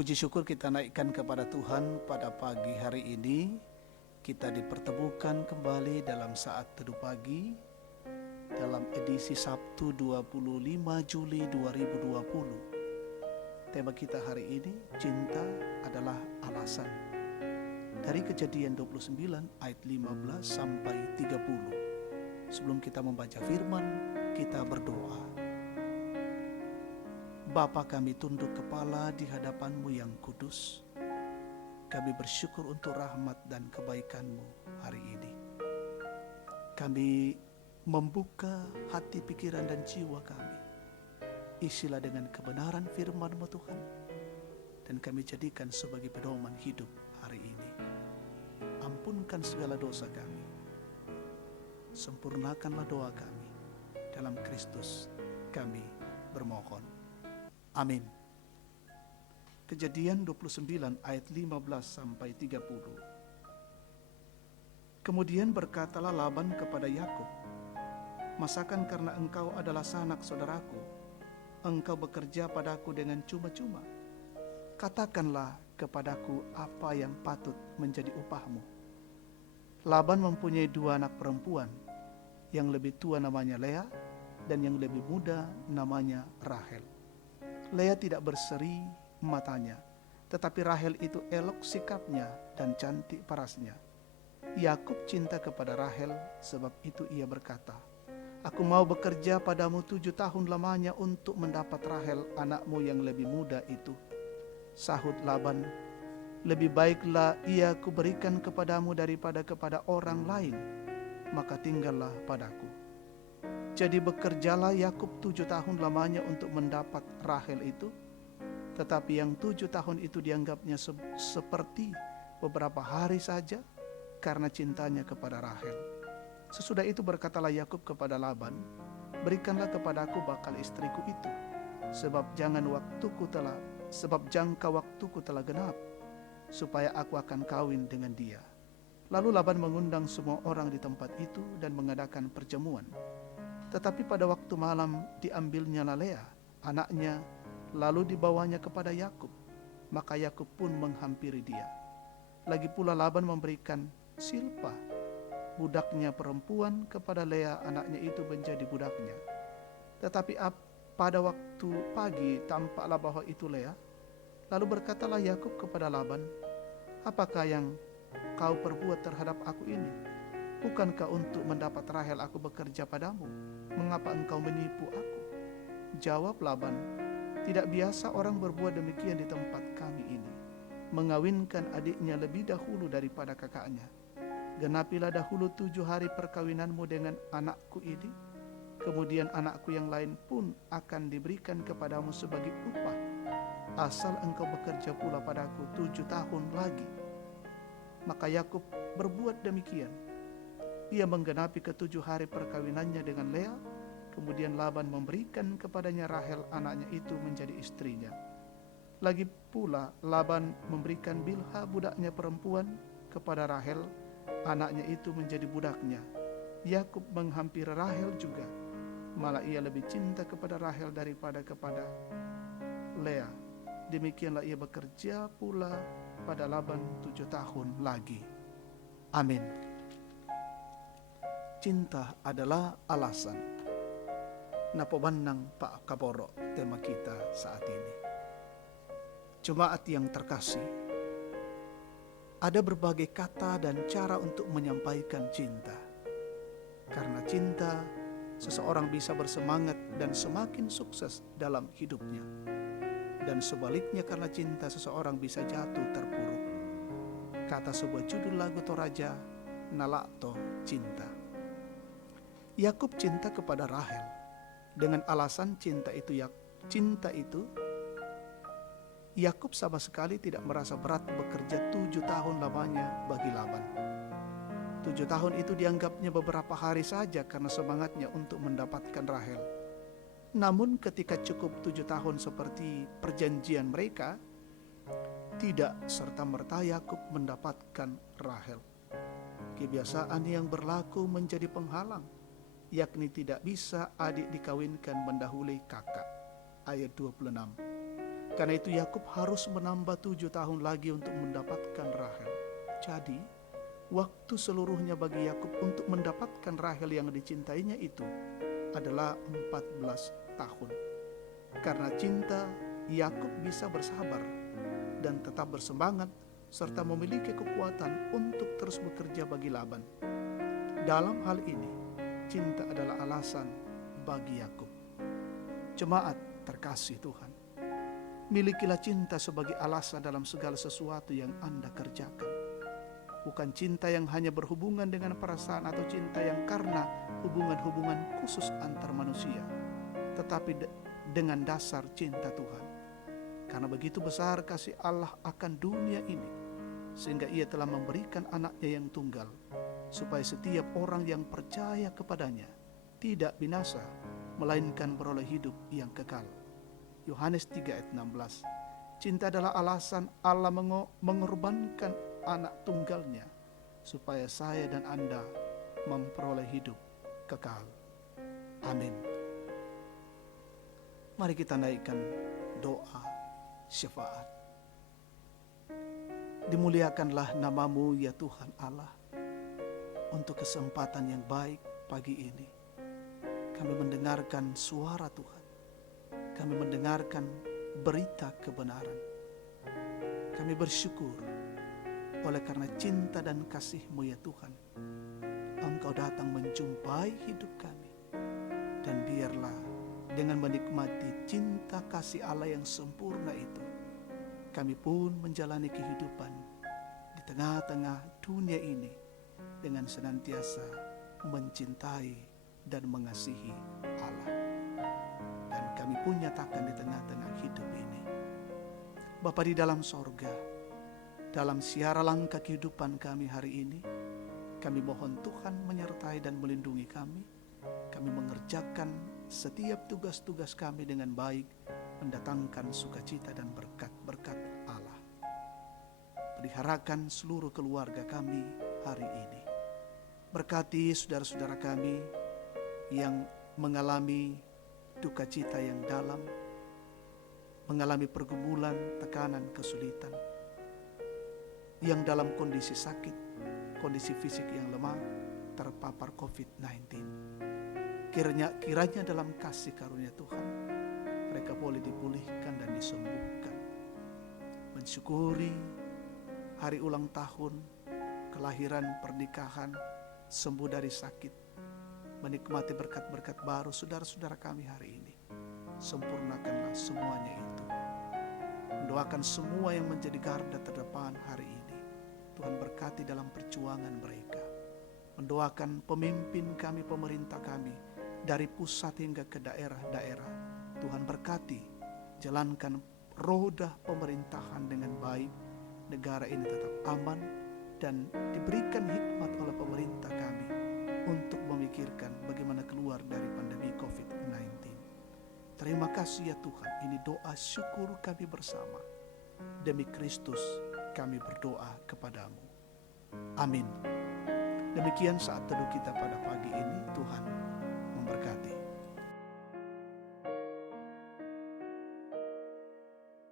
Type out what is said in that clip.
Puji syukur kita naikkan kepada Tuhan pada pagi hari ini. Kita dipertemukan kembali dalam saat teduh pagi dalam edisi Sabtu 25 Juli 2020. Tema kita hari ini, cinta adalah alasan. Dari Kejadian 29 ayat 15 sampai 30. Sebelum kita membaca firman, kita berdoa. Bapa, kami tunduk kepala di hadapan-Mu yang kudus. Kami bersyukur untuk rahmat dan kebaikan-Mu hari ini. Kami membuka hati, pikiran, dan jiwa kami. Isilah dengan kebenaran firman-Mu Tuhan, dan kami jadikan sebagai pedoman hidup hari ini. Ampunkan segala dosa kami. Sempurnakanlah doa kami. Dalam Kristus kami bermohon. Amin. Kejadian 29 ayat 15 sampai 30. Kemudian berkatalah Laban kepada Yakub, "Masakan karena engkau adalah sanak saudaraku, engkau bekerja padaku dengan cuma-cuma? Katakanlah kepadaku apa yang patut menjadi upahmu." Laban mempunyai 2 anak perempuan, yang lebih tua namanya Lea dan yang lebih muda namanya Rahel. Lea tidak berseri matanya, tetapi Rahel itu elok sikapnya dan cantik parasnya. Yakub cinta kepada Rahel, sebab itu ia berkata, "Aku mau bekerja padamu 7 tahun lamanya untuk mendapat Rahel anakmu yang lebih muda itu." Sahut Laban, "Lebih baiklah ia kuberikan kepadamu daripada kepada orang lain, maka tinggallah padaku." Jadi bekerjalah Yakub 7 tahun lamanya untuk mendapat Rahel itu, tetapi yang 7 tahun itu dianggapnya seperti beberapa hari saja karena cintanya kepada Rahel. Sesudah itu berkatalah Yakub kepada Laban, "Berikanlah kepadaku bakal istriku itu, sebab jangka waktuku telah genap, supaya aku akan kawin dengan dia." Lalu Laban mengundang semua orang di tempat itu dan mengadakan perjamuan. Tetapi pada waktu malam diambilnya Lea, anaknya, lalu dibawanya kepada Yakub. Maka Yakub pun menghampiri dia. Lagi pula Laban memberikan Silpa, budaknya perempuan, kepada Lea, anaknya itu menjadi budaknya. Tetapi pada waktu pagi tampaklah bahwa itu Lea. Lalu berkatalah Yakub kepada Laban, "Apakah yang kau perbuat terhadap aku ini? Bukankah untuk mendapat Rahel aku bekerja padamu? Mengapa engkau menipu aku?" Jawab Laban, "Tidak biasa orang berbuat demikian di tempat kami ini, mengawinkan adiknya lebih dahulu daripada kakaknya. Genapilah dahulu 7 hari perkawinanmu dengan anakku ini, kemudian anakku yang lain pun akan diberikan kepadamu sebagai upah, asal engkau bekerja pula padaku 7 tahun lagi." Maka Yakub berbuat demikian. Ia menggenapi ke-7 hari perkawinannya dengan Lea, kemudian Laban memberikan kepadanya Rahel anaknya itu menjadi istrinya. Lagi pula Laban memberikan Bilha budaknya perempuan kepada Rahel, anaknya itu menjadi budaknya. Yakub menghampiri Rahel juga, malah ia lebih cinta kepada Rahel daripada kepada Lea. Demikianlah ia bekerja pula pada Laban 7 tahun lagi. Amin. Cinta adalah alasan. Napobanang Pak Kaporo, tema kita saat ini. Jemaat yang terkasih, ada berbagai kata dan cara untuk menyampaikan cinta. Karena cinta, seseorang bisa bersemangat dan semakin sukses dalam hidupnya. Dan sebaliknya, karena cinta, seseorang bisa jatuh terpuruk. Kata sebuah judul lagu Toraja, "Nalakto Cinta." Yakub cinta kepada Rahel. Dengan alasan cinta itu Yakub sama sekali tidak merasa berat bekerja 7 tahun lamanya bagi Laban. 7 tahun itu dianggapnya beberapa hari saja karena semangatnya untuk mendapatkan Rahel. Namun ketika cukup 7 tahun seperti perjanjian mereka, tidak serta-merta Yakub mendapatkan Rahel. Kebiasaan yang berlaku menjadi penghalang, yakni tidak bisa adik dikawinkan mendahului kakak. Ayat 26. Karena itu Yakub harus menambah 7 tahun lagi untuk mendapatkan Rahel. Jadi, waktu seluruhnya bagi Yakub untuk mendapatkan Rahel yang dicintainya itu adalah 14 tahun. Karena cinta, Yakub bisa bersabar dan tetap bersemangat serta memiliki kekuatan untuk terus bekerja bagi Laban. Dalam hal ini, cinta adalah alasan bagi Yakub. Jemaat terkasih Tuhan, milikilah cinta sebagai alasan dalam segala sesuatu yang Anda kerjakan. Bukan cinta yang hanya berhubungan dengan perasaan atau cinta yang karena hubungan-hubungan khusus antar manusia, tetapi dengan dasar cinta Tuhan. Karena begitu besar kasih Allah akan dunia ini, sehingga Ia telah memberikan anaknya yang tunggal, supaya setiap orang yang percaya kepadanya tidak binasa, melainkan beroleh hidup yang kekal. Yohanes 3 ayat 16. Cinta adalah alasan Allah mengorbankan anak tunggalnya supaya saya dan Anda memperoleh hidup kekal. Amin. Mari kita naikkan doa syafaat. Dimuliakanlah namamu ya Tuhan Allah, untuk kesempatan yang baik pagi ini. Kami mendengarkan suara Tuhan. Kami mendengarkan berita kebenaran. Kami bersyukur oleh karena cinta dan kasih-Mu ya Tuhan. Engkau datang menjumpai hidup kami. Dan biarlah dengan menikmati cinta kasih Allah yang sempurna itu, kami pun menjalani kehidupan di tengah-tengah dunia ini dengan senantiasa mencintai dan mengasihi Allah. Dan kami pun nyatakan di tengah-tengah hidup ini, Bapa di dalam sorga, dalam siara langkah kehidupan kami hari ini, kami mohon Tuhan menyertai dan melindungi kami. Kami mengerjakan setiap tugas-tugas kami dengan baik, mendatangkan sukacita dan berkat-berkat Allah. Peliharakan seluruh keluarga kami hari ini. Berkati saudara-saudara kami yang mengalami duka cita yang dalam, mengalami pergumulan, tekanan, kesulitan, yang dalam kondisi sakit, kondisi fisik yang lemah, terpapar COVID-19. Kiranya dalam kasih karunia Tuhan, mereka boleh dipulihkan dan disembuhkan. Mensyukuri hari ulang tahun, kelahiran, pernikahan, sembuh dari sakit, menikmati berkat-berkat baru saudara-saudara kami hari ini. Sempurnakanlah semuanya itu. Mendoakan semua yang menjadi garda terdepan hari ini. Tuhan berkati dalam perjuangan mereka. Mendoakan pemimpin kami, pemerintah kami, dari pusat hingga ke daerah-daerah. Tuhan berkati, jalankan roda pemerintahan dengan baik. Negara ini tetap aman dan diberikan hikmat oleh pemerintah kami untuk memikirkan bagaimana keluar dari pandemi COVID-19. Terima kasih ya Tuhan, ini doa syukur kami bersama. Demi Kristus kami berdoa kepadamu. Amin. Demikian saat teduh kita pada pagi ini. Tuhan memberkati.